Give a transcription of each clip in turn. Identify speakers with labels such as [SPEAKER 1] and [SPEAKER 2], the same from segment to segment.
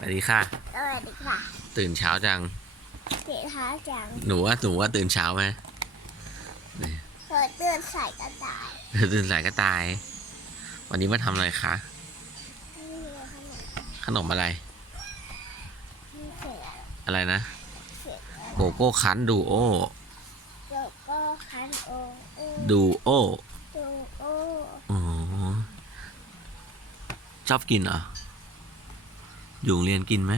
[SPEAKER 1] สวัสดีค่ะ
[SPEAKER 2] สวัสดีค่ะ
[SPEAKER 1] ตื่นเช้าจัง
[SPEAKER 2] เด็กท้าจัง
[SPEAKER 1] หนูว่าหนูว่าตื่นเช้าไหม
[SPEAKER 2] เธอเตือนใส่กระต่าย
[SPEAKER 1] ตื่นสายก็ตาย วันนี้มาทำอะไรคะ
[SPEAKER 2] นี่เลยขนม
[SPEAKER 1] ขนมอะไร
[SPEAKER 2] นี่เสร็จ
[SPEAKER 1] อะไรนะ
[SPEAKER 2] เสร็จ
[SPEAKER 1] โกโก้คันดูโอ
[SPEAKER 2] แล้วก็คันโอโอ
[SPEAKER 1] ดูโอ
[SPEAKER 2] ดูโอ
[SPEAKER 1] อ๋อชอบกินเหรอ อยู่โรงเรียนกินไหม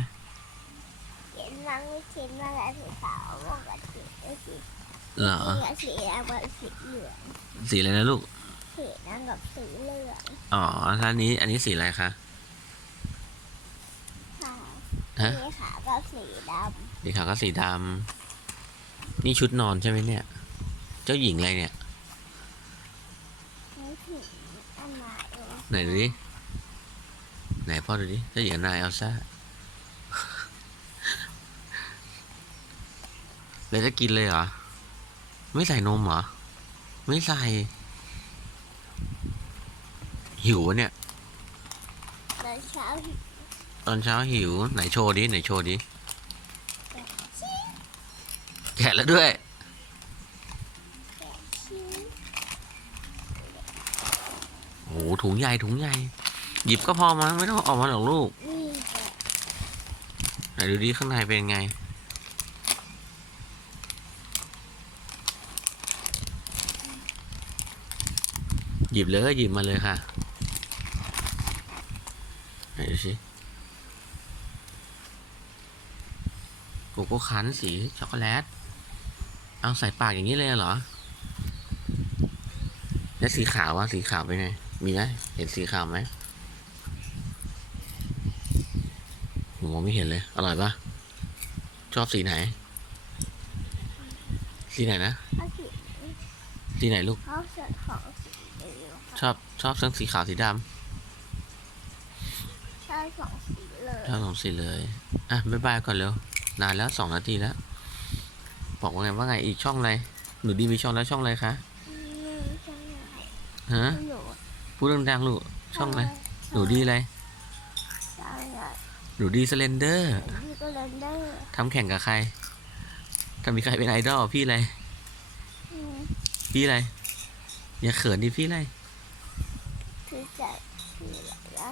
[SPEAKER 2] เห็นมังไม่ชินมาแล้วสีขาววกกับสีสี
[SPEAKER 1] เหรอ
[SPEAKER 2] กับสีแดงกับสีเหลือง
[SPEAKER 1] สีอะไรนะลูก
[SPEAKER 2] สีนั่งกับสีเหลือง
[SPEAKER 1] อ๋อท่านนี้อันนี้สีอะไรคะ
[SPEAKER 2] ค่ะ
[SPEAKER 1] ฮะ
[SPEAKER 2] สีขาวกับสีดำ
[SPEAKER 1] สีขาวก็สีดำนี่ชุดนอนใช่ไหมเนี่ย เจ้าหญิงอะไรเนี่ยำ
[SPEAKER 2] นี่สีอันไหนเอ่ย
[SPEAKER 1] ไหนดูดิ ไหนพ่อดูดิเจ้าหญิงนายเอลซ่าเลยจะกินเลยเหรอ ไม่ใส่นมเหรอ ไม่ใส่ หิววะเนี่ย
[SPEAKER 2] ตอนเช้า
[SPEAKER 1] ตอนเช้าหิว ไหนโชว์ดิ ไหนโชว์ดิ แกะแล้วด้วย
[SPEAKER 2] ชิ้น
[SPEAKER 1] โอ้โหถุงใหญ่ถุงใหญ่ หยิบก็พอมั้งไม่ต้องออกมาหรอกลูกไหนดูดิข้างในเป็นไง หยิบเลยหยิบมาเลยค่ะไหนดูสิโกโก้คันสีช็อกโกแลต เอาใส่ปากอย่างนี้เลยเหรอ แล้วสีขาวอะสีขาวเป็นไง มีไหมเห็นสีขาวไหม ผมมองไม่เห็นเลย อร่อยปะชอบสีไหน สีไหนนะ
[SPEAKER 2] เขาสี
[SPEAKER 1] สีไหนลูก
[SPEAKER 2] เขาเสร็จของสีเหลือง
[SPEAKER 1] ชอบชอบทั้งสีขาวสีด
[SPEAKER 2] ใช่สองสีเลยำ
[SPEAKER 1] ชอบสองสีเลย อะบ๊ายบายก่อนเร็ว นานแล้วสองนาทีแล้ว บอกว่าไงว่าไงอีกช่องอะไร หนูดีมีช่องแล้วช่องอะไรคะ
[SPEAKER 2] อืมใช่ไหม
[SPEAKER 1] ฮะ
[SPEAKER 2] หนู
[SPEAKER 1] พูดดังๆลูกช่องอะไร หนูดีอะไร
[SPEAKER 2] ใช่เลย
[SPEAKER 1] หนูดีสเลนเดอร์
[SPEAKER 2] พี่ก็เลนเดอร์
[SPEAKER 1] ทำแข่งกับใครถ้ามีใครเป็นไอดอลพี่อะไร
[SPEAKER 2] อืม
[SPEAKER 1] พี่อะไร อย่าเขินดิพี่อะไร
[SPEAKER 2] คือใจคืออะไรนะ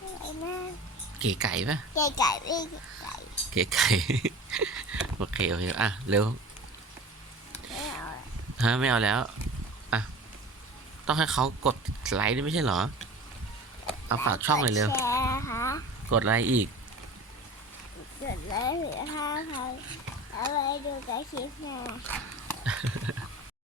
[SPEAKER 2] อะไรนะ
[SPEAKER 1] เก๋ไก่ปะ
[SPEAKER 2] ไก่ไก่ไม่ไก่
[SPEAKER 1] เก๋ไก่ โอเคโอเคอะเร็ว
[SPEAKER 2] ไม่เอาละ
[SPEAKER 1] ฮะไม่เอาแล้ว อะ ต้องให้เขากดไลค์ด้วยไม่ใช่เหรอ เอาฝากช่องเลยเร็ว
[SPEAKER 2] แชร์นะคะ
[SPEAKER 1] กดไลค์อีก
[SPEAKER 2] กดไลค์หรือห้าพันเอาไว้ดูกันคลิปหน้า